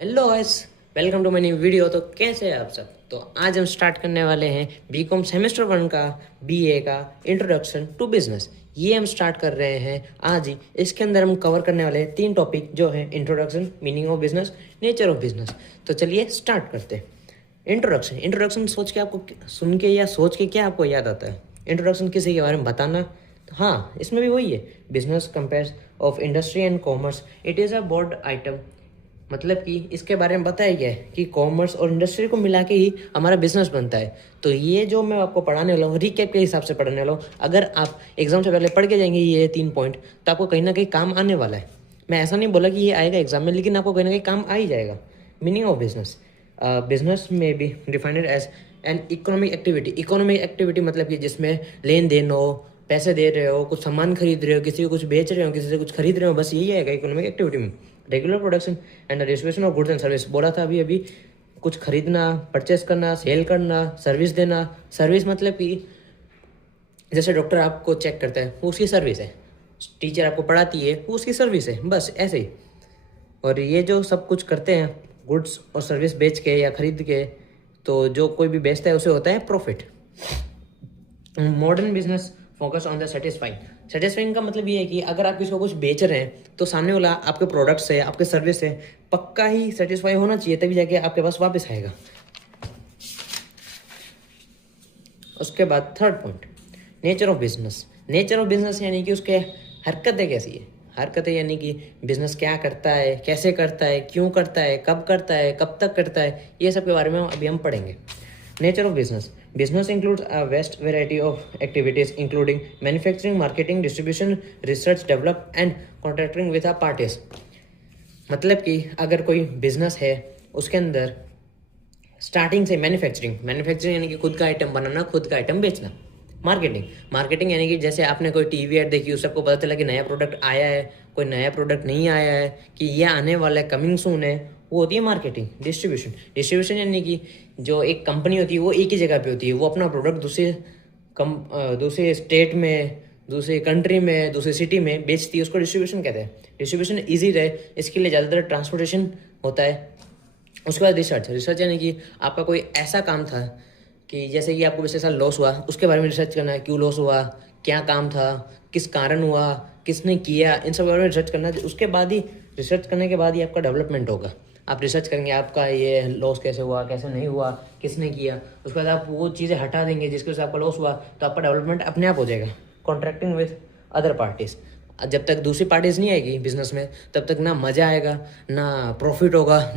Hello guys, welcome to my new video. तो कैसे हैं आप सब? तो आज हम स्टार्ट करने वाले हैं बीकॉम सेमेस्टर 1 का बीए का इंट्रोडक्शन टू बिजनेस। ये हम स्टार्ट कर रहे हैं आज ही। इसके अंदर हम कवर करने वाले हैं 3 टॉपिक जो है introduction, meaning of business, nature of business. तो चलिए स्टार्ट करते हैं। इंट्रोडक्शन इंट्रोडक्शन सोच के आपको सुन के या सोच के क्या आपको याद आता है? इंट्रोडक्शन किसी के बारे में बताना। तो हाँ, इसमें भी वही है, business compares of industry and commerce. It is a board item. मतलब कि इसके बारे में बताया गया है कि कॉमर्स और इंडस्ट्री को मिला के ही हमारा बिजनेस बनता है। तो ये जो मैं आपको पढ़ाने वाला हूँ, रिकैप के हिसाब से पढ़ाने वाला हूँ। अगर आप एग्जाम से पहले पढ़ के जाएंगे ये 3 पॉइंट, तो आपको कहीं ना कहीं काम आने वाला है। मैं ऐसा नहीं बोला कि ये आएगा एग्जाम में, लेकिन आपको कहीं ना कहीं काम आ ही जाएगा। मीनिंग ऑफ बिजनेस, बिजनेस में भी defined as an economic activity. Economic activity मतलब कि जिसमें लेन देन हो, पैसे दे रहे हो, कुछ सामान खरीद रहे हो, किसी को कुछ बेच रहे हो, किसी से कुछ खरीद रहे हो, बस यही आएगा इकोनॉमिक एक्टिविटी में। Regular production and distribution of goods and service, बोला था अभी अभी। कुछ खरीदना, परचेस करना, सेल करना, सर्विस देना। सर्विस मतलब कि जैसे डॉक्टर आपको चेक करता है, वो उसकी सर्विस है। टीचर आपको पढ़ाती है, वो उसकी सर्विस है, बस ऐसे ही। और ये जो सब कुछ करते हैं गुड्स और सर्विस बेच के या खरीद के, तो जो कोई भी बेचता है उसे होता है profit. Modern business focus on the satisfying. Satisfying का मतलब ये है कि अगर आप किसी को कुछ बेच रहे हैं तो सामने वाला आपके प्रोडक्ट से, आपके सर्विस से पक्का ही सेटिस्फाई होना चाहिए, तभी जाके आपके पास वापस आएगा। उसके बाद third point, nature of business. Nature of business यानी कि उसके हरकतें कैसी है। हरकतें यानी कि बिजनेस क्या करता है, कैसे करता है, क्यों करता है, कब करता है, कब तक करता है, ये सब के बारे में अभी हम पढ़ेंगे। Nature of business, business includes a vast variety of activities including manufacturing, marketing, distribution, research, develop and contracting with a parties. मतलब कि अगर कोई बिजनेस है, उसके अंदर स्टार्टिंग से मैन्युफैक्चरिंग, मैन्युफैक्चरिंग यानी कि खुद का आइटम बनाना, खुद का आइटम बेचना। मार्केटिंग, मार्केटिंग यानी कि जैसे आपने कोई टीवी एड देखी, उससे आपको पता चला कि नया प्रोडक्ट आया है, कोई नया प्रोडक्ट नहीं आया है, कि ये आने वाला है, कमिंग सून है, वो होती है मार्केटिंग। डिस्ट्रीब्यूशन, डिस्ट्रीब्यूशन यानी कि जो एक कंपनी होती है वो एक ही जगह पे होती है, वो अपना प्रोडक्ट दूसरे स्टेट में, दूसरे कंट्री में, दूसरी सिटी में बेचती है, उसको डिस्ट्रीब्यूशन कहते हैं। डिस्ट्रीब्यूशन ईजी रहे इसके लिए ज़्यादातर ट्रांसपोर्टेशन होता है। उसके बाद रिसर्च, रिसर्च यानी कि आपका कोई ऐसा काम था कि जैसे कि आपको पिछले साल लॉस हुआ, उसके बारे में रिसर्च करना है, क्यों लॉस हुआ, क्या काम था, किस कारण हुआ, किसने किया, इन सब बारे में रिसर्च करना है। उसके बाद ही, रिसर्च करने के बाद ही आपका डेवलपमेंट होगा। आप रिसर्च करेंगे आपका ये लॉस कैसे हुआ, कैसे नहीं हुआ, किसने किया, उसके बाद आप वो चीज़ें हटा देंगे जिसकी वजह से आपका लॉस हुआ, तो आपका डेवलपमेंट अपने आप हो जाएगा। कॉन्ट्रैक्टिंग विद अदर पार्टीज, जब तक दूसरी पार्टीज नहीं आएगी बिजनेस में, तब तक ना मज़ा आएगा, ना प्रॉफिट होगा, ना